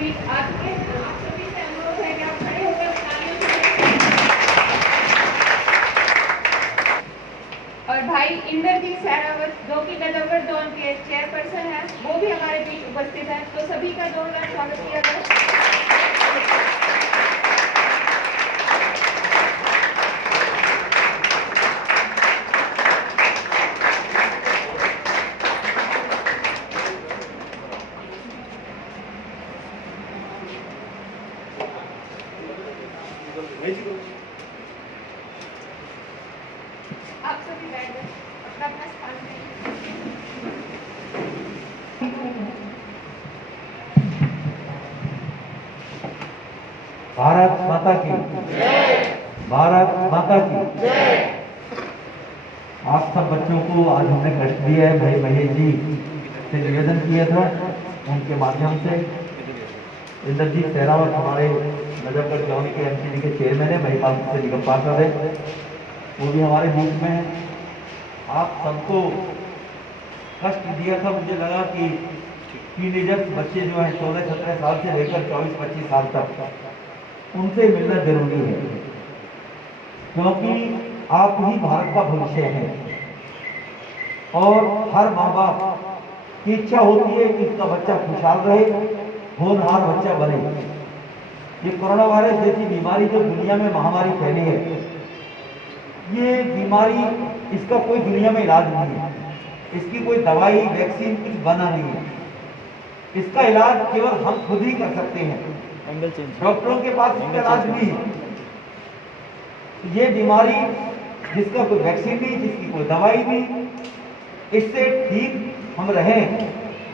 बीच आ चुके हैं। आप सभी से अनुरोध है कि आप खड़े होकर तालियों से और भाई इंद्रजीत सहरावत जो कि गजवर जोन के चेयरपर्सन हैं, वो भी हमारे बीच उपस्थित हैं। तो सभी का जोरदार स्वागत किया जाए। आप सभी बैठ जाएं, अपना अपना स्थान लें। भारत माता की जय। भारत माता की जय। आप सब बच्चों को आज हमने कष्ट दिया है। भाई महेश जी से निवेदन किया था, उनके माध्यम से इंद्रजीत सहरावत हमारे नजफगढ़ जौन के एमसीडी के चेयरमैन है, महिपाल से निगम पार्षद है, वो भी हमारे बीच में है। आप सबको कष्ट दिया था। मुझे लगा कि टीनेजर्स बच्चे जो हैं 16-17 साल से लेकर 24-25 साल तक, उनसे मिलना जरूरी है, क्योंकि आप ही भारत का भविष्य हैं। और हर माँ बाप की इच्छा होती है कि उसका बच्चा खुशहाल रहे, होनहार बच्चा बने। ये कोरोना वायरस जैसी बीमारी जो दुनिया में महामारी फैली है, ये बीमारी, इसका कोई दुनिया में इलाज नहीं है, इसकी कोई दवाई वैक्सीन कुछ बना नहीं है। इसका इलाज केवल हम खुद ही कर सकते हैं, डॉक्टरों के पास इसका इलाज नहीं है। ये बीमारी जिसका कोई वैक्सीन नहीं, जिसकी कोई दवाई नहीं, इससे ठीक हम रहें,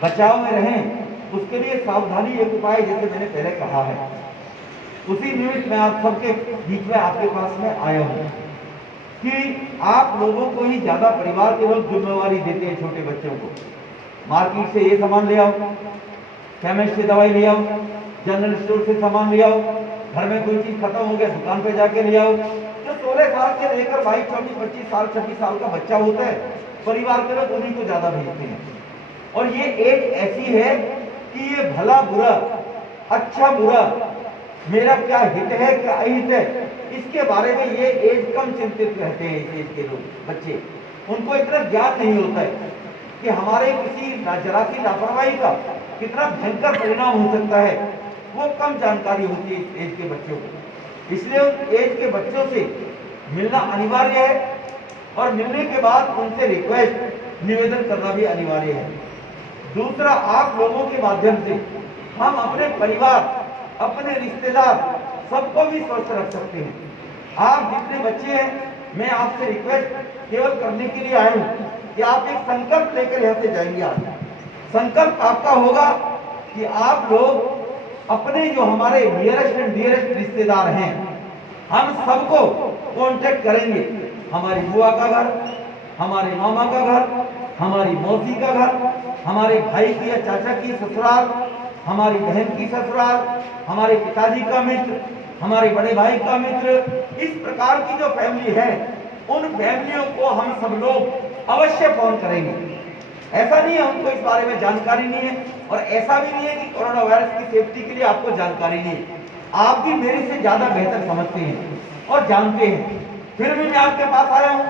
बचाव में रहें, उसके लिए सावधानी एक उपाय, जैसे मैंने पहले कहा है, उसी निमित्त मैं आप सबके बीच में आपके पास में आया हूँ कि आप लोगों को ही ज्यादा परिवार के लोग जिम्मेवारी देते हैं छोटे बच्चों को। मार्केट से ये सामान ले आओ, केमिस्ट से दवाई ले आओ, जनरल स्टोर से सामान ले आओ, घर में कोई चीज खत्म हो गया दुकान पे जाके ले आओ। जो 16 साल से लेकर 22-24-25 साल 26 साल का बच्चा होता है, परिवार के लोग उन्हीं को ज्यादा भेजते हैं। और ये एज ऐसी है कि ये भला बुरा, अच्छा बुरा, मेरा क्या हित है क्या अहित है, इसके बारे में ये एज कम चिंतित रहते हैं। इस एज के लोग बच्चे, उनको इतना ज्ञान नहीं होता है कि हमारे किसी जरा सी लापरवाही का कितना भयंकर परिणाम हो सकता है, वो कम जानकारी होती है इस एज के बच्चों को। इसलिए उन एज के बच्चों से मिलना अनिवार्य है और मिलने के बाद उनसे रिक्वेस्ट, निवेदन करना भी अनिवार्य है। दूसरा, आप लोगों के माध्यम से हम अपने परिवार, अपने रिश्तेदार सबको भी स्वस्थ रख सकते हैं। आप जितने बच्चे हैं, मैं आपसे रिक्वेस्ट केवल करने के लिए आया हूं कि आप एक संकल्प लेकर यहाँ से जाएंगे। आज संकल्प आपका होगा कि आप लोग अपने जो हमारे नियरेस्ट एंड डियरेस्ट रिश्तेदार हैं, हम सबको कांटेक्ट करेंगे। हमारी बुआ का घर, हमारे मामा का घर, हमारी मौसी का घर, हमारे भाई की या चाचा की ससुराल, हमारी बहन की ससुराल, हमारे पिताजी का मित्र, हमारे बड़े भाई का मित्र, इस प्रकार की जो फैमिली है, उन फैमिलियों को हम सब लोग अवश्य फोन करेंगे। ऐसा नहीं है हमको इस बारे में जानकारी नहीं है, और ऐसा भी नहीं है कि कोरोना वायरस की सेफ्टी के लिए आपको जानकारी नहीं है। आप भी मेरे से ज्यादा बेहतर समझते हैं और जानते हैं, फिर भी मैं आपके पास आया हूं।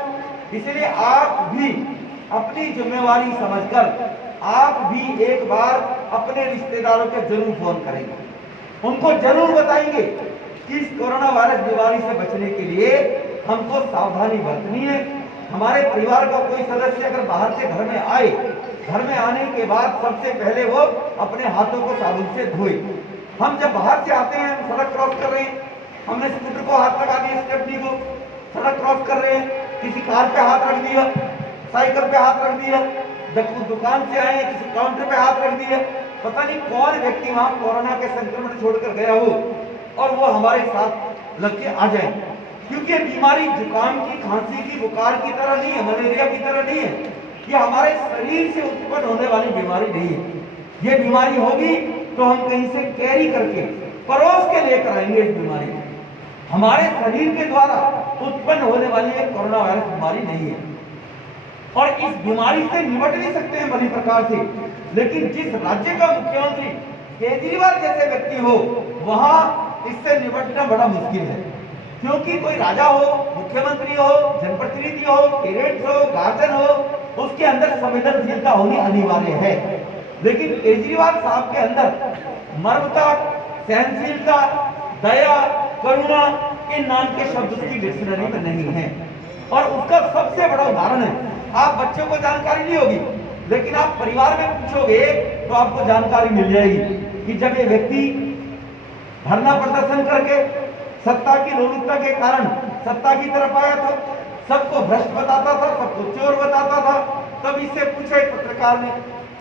इसलिए आप भी अपनी जिम्मेवारी समझकर आप भी एक बार अपने रिश्तेदारों के जरूर फोन करेंगे, उनको जरूर बताएंगे कि इस कोरोना वायरस बीमारी से बचने के लिए हमको सावधानी बरतनी है। हमारे परिवार का कोई सदस्य अगर बाहर से घर में आए, घर में आने के बाद सबसे पहले वो अपने हाथों को साबुन से धोए। हम जब बाहर से आते हैं, हम सड़क क्रॉस कर रहे हैं, हमने स्कूटर को हाथ लगा दिया, स्टेपनी को, सड़क क्रॉस कर रहे हैं, किसी कार पे हाथ रख दिया, साइकिल पे हाथ रख दिया, दुकान से आए किसी काउंटर पे हाथ रख दिया, पता नहीं कौन व्यक्ति वहां कोरोना के संक्रमण छोड़कर गया हो और वो हमारे साथ लग के आ जाए। क्योंकि ये बीमारी जुकाम की, खांसी की, बुखार की तरह नहीं है, मलेरिया की तरह नहीं है, ये हमारे शरीर से उत्पन्न होने वाली बीमारी नहीं है। ये बीमारी होगी तो हम कहीं से कैरी करके परोस के लेकर आएंगे इस बीमारी को। हमारे शरीर के द्वारा उत्पन्न होने वाली एक कोरोना वायरस बीमारी नहीं है, और इस बीमारी से निपट नहीं सकते हैं भली प्रकार से। लेकिन जिस राज्य का मुख्यमंत्री केजरीवाल जैसे व्यक्ति हो वहां इससे निपटना बड़ा मुश्किल है, क्योंकि कोई राजा हो, मुख्यमंत्री हो, जनप्रतिनिधि हो, पेरेंट्स हो, गार्जियन हो, उसके अंदर संवेदनशीलता होनी अनिवार्य है। लेकिन केजरीवाल साहब के अंदर मर्मता, सहनशीलता, दया, करुणा के नाम के शब्द उसकी डिक्शनरी में नहीं है। और उसका सबसे बड़ा उदाहरण है, आप बच्चों को जानकारी नहीं होगी, लेकिन आप परिवार में पूछोगे तो आपको जानकारी मिल जाएगी कि जब ये व्यक्ति धरना प्रदर्शन करके सत्ता की लोलुपता के कारण सत्ता की तरफ आया था, सबको भ्रष्ट बताता था, सबको चोर बताता था, तब इससे पूछे पत्रकार ने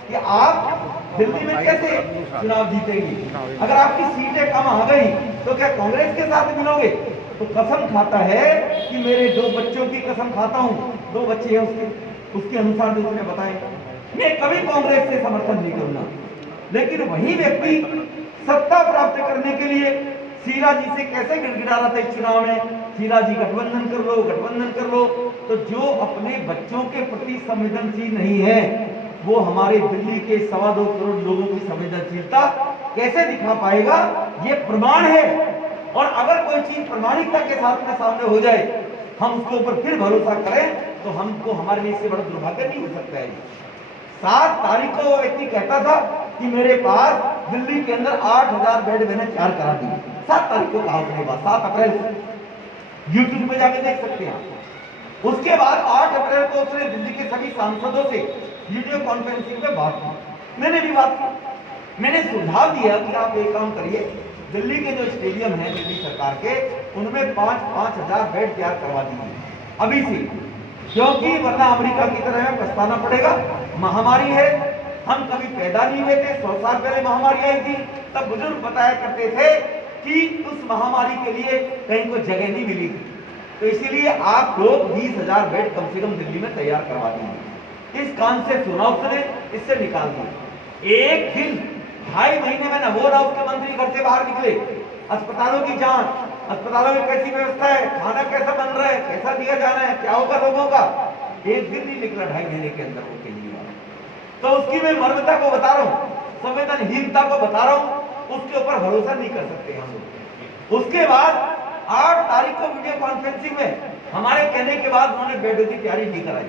कि आप दिल्ली में कैसे चुनाव जीतेंगे, अगर आपकी सीटें कम आ गई तो क्या कांग्रेस के साथ मिलोगे? तो कसम खाता है कि मेरे 2 बच्चों की कसम खाता हूं, 2 बच्चे हैं उसके अनुसार जो उसने बताया, मैं कभी कांग्रेस से समर्थन नहीं करूंगा। लेकिन वही व्यक्ति सत्ता प्राप्त करने के लिए शीला जी से कैसे गिड़गिड़ा रहा था इस चुनाव में, शीला जी गठबंधन कर लो, गठबंधन कर लो। तो जो अपने बच्चों के प्रति संवेदनशील नहीं है, वो हमारे दिल्ली के 2.25 करोड़ लोगों की संवेदनशीलता कैसे दिखा पाएगा? ये प्रमाण है। और अगर कोई चीज प्रमाणिकता के साथ में सामने हो जाए, हम उसके ऊपर फिर भरोसा करें, तो हमको हमारे लिए इससे बड़ा दुर्भाग्य नहीं हो सकता है। 7 तारीख को वो व्यक्ति कहता था कि मेरे पास दिल्ली के अंदर 8,000 बेड मैंने तैयार करा दी। 7 तारीख को कहा उसने बात, 7 अप्रैल यूट्यूब पे जाके देख सकते हैं। उसके बाद 8 अप्रैल को उसने दिल्ली के सभी सांसदों से वीडियो कॉन्फ्रेंसिंग में बात की। मैंने भी बात की, मैंने सुझाव दिया कि आप एक काम करिए, दिल्ली के जो स्टेडियम है दिल्ली सरकार के, उनमें 5-5 हजार बेड तैयार करवा दीजिए अभी से, क्योंकि वरना अमेरिका की तरह हमें पछताना पड़ेगा। महामारी है, हम कभी पैदा नहीं हुए थे, 100 साल पहले महामारी आई थी, तब बुजुर्ग बताया करते थे कि उस महामारी के लिए कहीं को जगह नहीं मिली थी। तो इसीलिए आप लोग 20,000 बेड कम से कम दिल्ली में तैयार करवा दीजिए। इस कान से सुना उसने, इससे निकाल दिया। एक दिन 2.5 महीने में न वो ना उसके मंत्री घर से बाहर निकले, अस्पतालों की जांच, अस्पतालों में कैसी व्यवस्था है, खाना कैसा बन रहा है, कैसा दिया जाना है, क्या होगा लोगों का, एक दिन नहीं निकला 2.5 महीने के अंदर वो केजरीवाल। तो उसकी मैं मर्मता को बता रहा हूँ, संवेदनहीनता को बता रहा हूँ, उसके ऊपर भरोसा नहीं कर सकते हम लोग। उसके बाद 8 तारीख को वीडियो कॉन्फ्रेंसिंग में हमारे कहने के बाद उन्होंने बेडों की तैयारी नहीं कराई,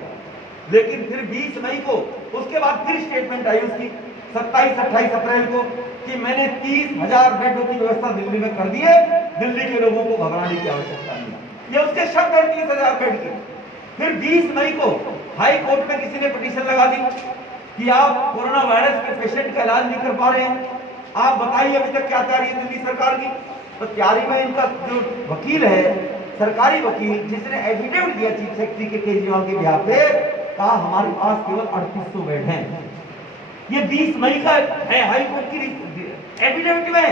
लेकिन फिर 20 मई को उसके बाद फिर स्टेटमेंट आई उसकी 27-28 अप्रैल को कि मैंने 30,000 बेडों की व्यवस्था दिल्ली में कर दी है, दिल्ली के लोगों को घबराने की आवश्यकता नहीं। ये उसके शब्द है 30,000 बेड के। फिर 20 मई को हाई कोर्ट में किसी ने पिटीशन लगा दी कि आप कोरोना वायरस के पेशेंट का इलाज नहीं कर पा रहे हैं, आप बताइए अभी तक क्या तैयारी है दिल्ली सरकार की। तो तैयारी में इनका जो वकील है, सरकारी वकील, जिसने एफिडेविट दिया चीफ सेक्रेटरी के केजरीवाल के बिहाफ पे, कहा हमारे पास केवल 3800 बेड हैं। ये 20 मई का है हाई कोर्ट की एफिडेविट में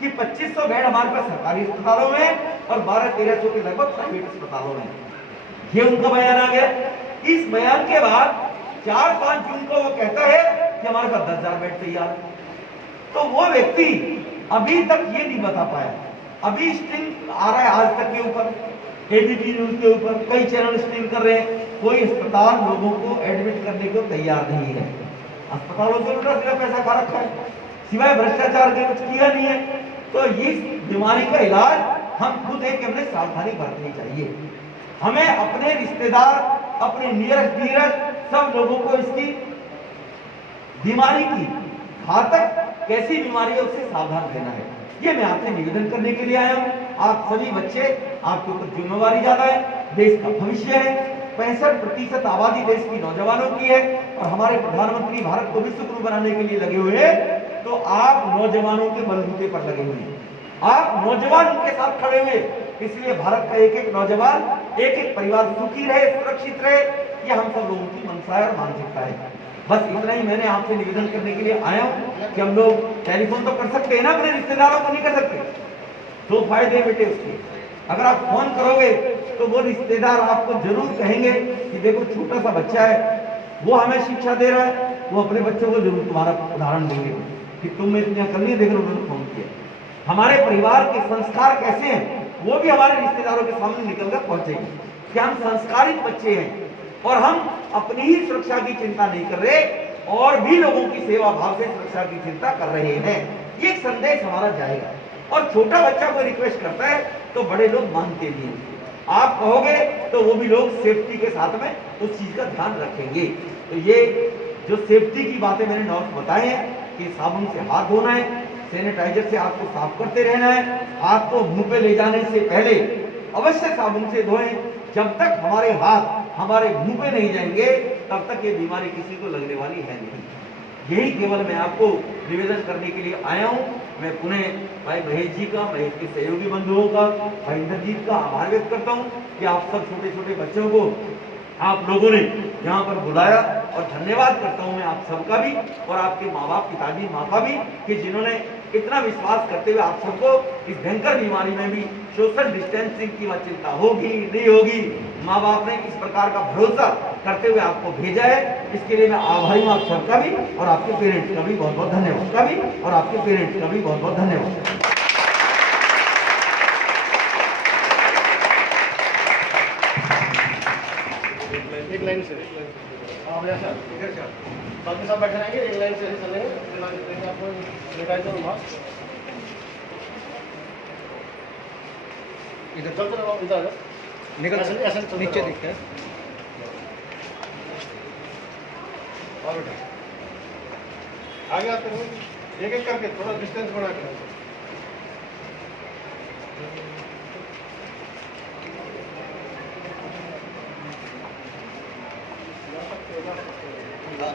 कि 2500 बेड हमारे पास सरकारी अस्पतालों में और 1200-1300 के लगभग प्राइवेट अस्पतालों में। ये उनका बयान आ गया। इस बयान के बाद 4-5 जून को वो कहता है कि हमारे पास 10,000 बेड तैयार। तो वो व्यक्ति अभी तक ये नहीं बता पाया। अभी स्ट्रिंग आ रहा है आज तक के ऊपर, एबीपी न्यूज के ऊपर कई चैनल स्ट्रीम कर रहे हैं, कोई अस्पताल लोगों को एडमिट करने को तैयार नहीं है। अस्पतालों से उल्टा सीधा पैसा खा रखा है, सिवाय भ्रष्टाचार के कुछ किया नहीं है। तो इस बीमारी का इलाज हम खुद है कि हमने सावधानी बरतनी चाहिए। हमें अपने रिश्तेदार, अपने नियरेस्ट सब लोगों को इसकी बीमारी की घातक कैसी बीमारी है उससे सावधान रहना है। ये मैं आपसे निवेदन करने के लिए आया हूँ। आप सभी बच्चे, आपके ऊपर जिम्मेवारी ज्यादा है, देश का भविष्य है। 65% आबादी देश की नौजवानों की है और हमारे प्रधानमंत्री भारत को विश्व गुरु बनाने के लिए लगे हुए हैं। तो आप नौजवानों के बलबूते पर लगे हुए हैं, आप नौजवान उनके साथ खड़े हुए, इसलिए भारत का एक-एक नौजवान, एक-एक परिवार सुखी रहे, सुरक्षित रहे, ये हम सब लोगों की मंशा है और मानसिकता है। बस इतना ही मैंने आपसे निवेदन करने के लिए आया हूँ कि हम लोग टेलीफोन तो कर सकते हैं ना, अपने रिश्तेदारों को नहीं कर सकते। 2 फायदे हैं बेटे उसके, अगर आप फोन करोगे तो वो रिश्तेदार आपको जरूर कहेंगे कि देखो छोटा सा बच्चा है, वो हमें शिक्षा दे रहा है, वो अपने बच्चों को जरूर तुम्हारा उदाहरण देंगे कि तुम में इतनी अकल नहीं, देख लो उन्होंने फोन किया। हमारे परिवार के संस्कार कैसे हैं वो भी हमारे रिश्तेदारों के सामने निकल कर पहुंचेंगे कि हम संस्कारित बच्चे हैं और हम अपनी ही सुरक्षा की चिंता नहीं कर रहे और भी लोगों की सेवा भाव से सुरक्षा की चिंता कर रहे हैं। ये एक संदेश हमारा जाएगा। और छोटा बच्चा कोई रिक्वेस्ट करता है तो बड़े लोग मानते भी हैं। आप कहोगे तो वो भी लोग सेफ्टी के साथ में उस चीज का ध्यान रखेंगे। तो ये जो सेफ्टी की बातें मैंने नोट बताए हैं कि साबुन से हाथ धोना है, सैनिटाइजर से हाथ को साफ करते रहना है, हाथ को मुंह पे ले जाने से पहले अवश्य साबुन से धोएं। जब तक हमारे हाथ हमारे मुंह पे नहीं जाएंगे तब तक ये बीमारी किसी को लगने वाली है नहीं। यही केवल मैं आपको निवेदन करने के लिए आया हूँ। मैं पुनः भाई महेश जी का, महेश के सहयोगी बंधुओं का, भाई इंद्रजीत का आभार व्यक्त करता हूँ कि आप सब छोटे छोटे बच्चों को आप लोगों ने यहाँ पर बुलाया, और धन्यवाद करता हूँ मैं आप सबका भी और आपके माँ बाप, पिताजी, माँ का भी, कि जिन्होंने इतना विश्वास करते हुए आप सबको इस भयंकर बीमारी में भी सोशल डिस्टेंसिंग की वह चिंता होगी नहीं होगी, माँ बाप ने इस प्रकार का भरोसा करते हुए आपको भेजा है। इसके लिए मैं आभारी हूँ आप सबका भी और आपके पेरेंट्स का भी बहुत बहुत धन्यवाद का भी और आपके पेरेंट्स का भी बहुत बहुत धन्यवाद। एक लाइन से हाँ भैया सर, बाकी सब बैठे रहेंगे, एक लाइन से चलेंगे। आपको निकाल दो मास्क, इधर चलते रहो, इधर निकल ऐसे नीचे दिखता है। और बेटा आगे आते रहो, एक एक करके थोड़ा डिस्टेंस बना के।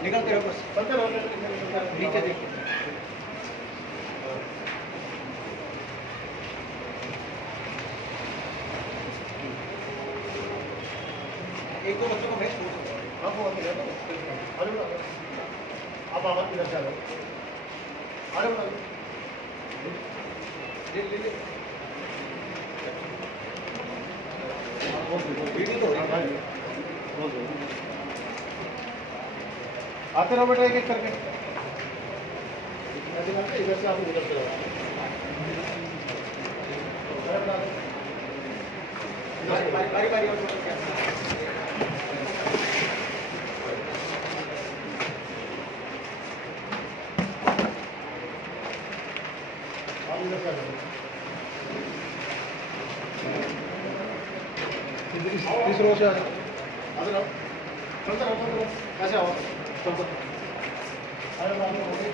निकलते रहो बस, चलते रहो, नीचे देखिए। एक दो बच्चों को भेज आप वो अरे आप आवाज किधर से आ रहे हो? अरे ले ले ले वीडियो तो आते रहो बेटा, एक एक करके। इधर से आप उधर से बारी बारी इस रो से आ जाओ, आते रहो, चलते रहो, कैसे आओ, चलते अरे बाबू हो गई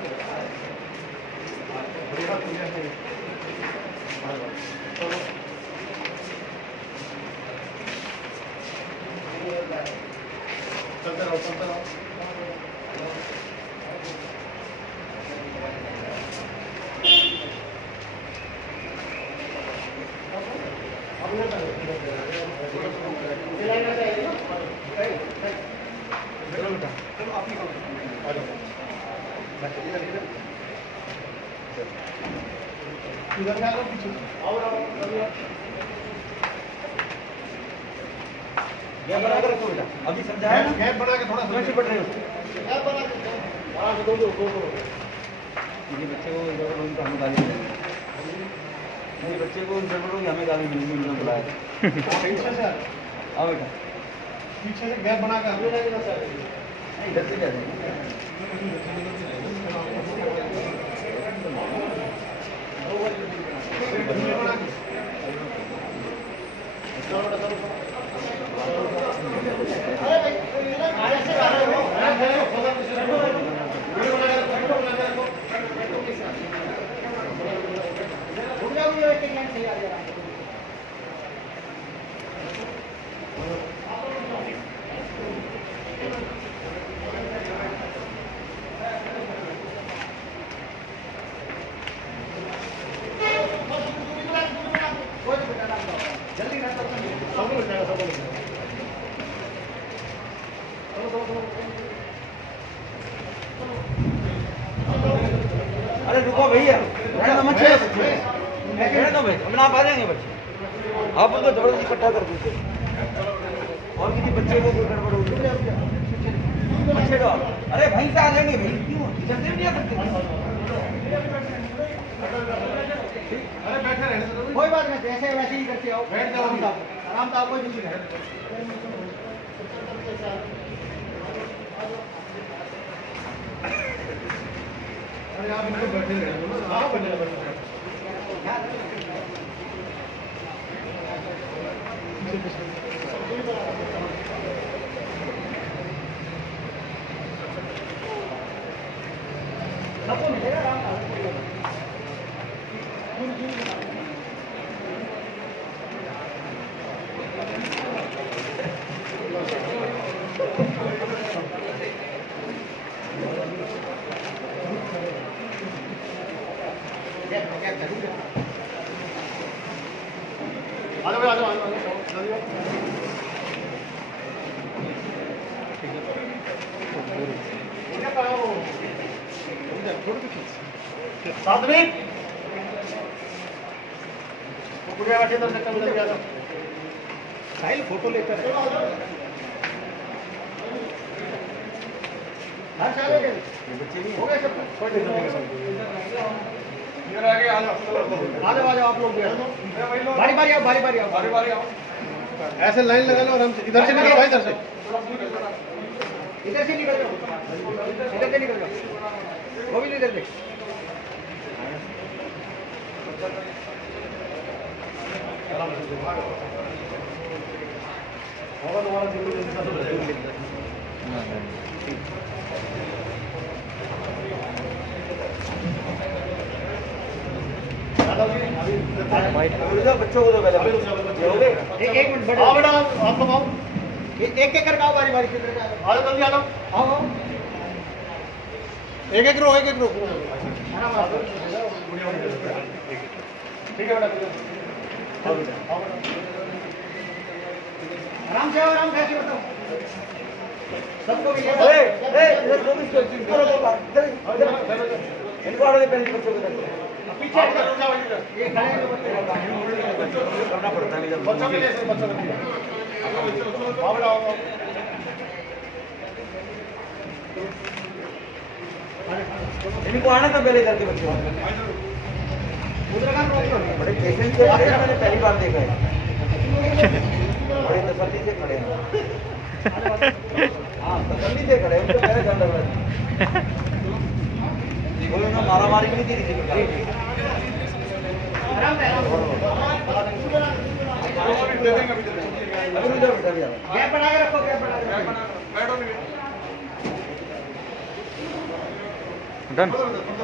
चलो चलते रहो, चलते रहो। इधर से आ लो, पीछे आओ गैप बना के रखो बेटा, अभी समझाया ना, गैप बना के थोड़ा समझ पड़ रहे हो, गैप बना के आराम से दो ये बच्चे को इधर उनको हमें गाली मिलेगी, नहीं बच्चे को इधर बोलोगे हमें गाली मिलेगी, उन्होंने बुलाया पीछे से आओ बेटा, पीछे से गैप बना कर इधर से क्या अरे रुको भैया, रहने दो भाई, अपना आप आ जाएंगे बच्चे, आप उनको जबरदस्ती इकट्ठा कर दीजिए और किसी बच्चे को कोई गड़बड़ होगी बच्चे दो। अरे भाई से आ जाएंगे भाई, क्यों जल्दी नहीं आ सकते? अरे बैठे रहने दो, कोई बात नहीं, जैसे वैसे ही करके आओ, बैठ जाओ आराम से, कोई जल्दी नहीं। सात्विक पुढे वाटे तर कमी लग गया साहिल फोटो लेकर हाँ चलो ये बच्चे भी हो गए सब कोई नहीं इधर आगे आ जाओ आप लोग भी बारी बारी आओ बारी बारी आओ ऐसे लाइन लगा लो और हम इधर से निकलो भाई इधर से निकल जाओ इधर से निकल जाओ वो भी इधर देख बच्चों को तो पहले एक मिनट आओ बेटा आप लोग आओ एक एक करके आओ बारी बारी से आ जाओ जल्दी आ जाओ आओ एक एक रो ठीक है बेटा आराम से बताओ सबको भी इनको आड़े पहले बच्चों को पीछे ये खड़े करना पड़ता है बच्चों के लिए बच्चों के लिए आओ बेटा आओ इनको आना था पहले करके बच्चों बड़े पेशेंट से मैंने पहली बार देखा है बड़े तसल्ली से खड़े हैं हाँ तसल्ली से खड़े हैं उनको पहले डर लग रहा है कोई उन्हें मारा मारी नहीं थी किसी प्रकार गैप बना के रखो डन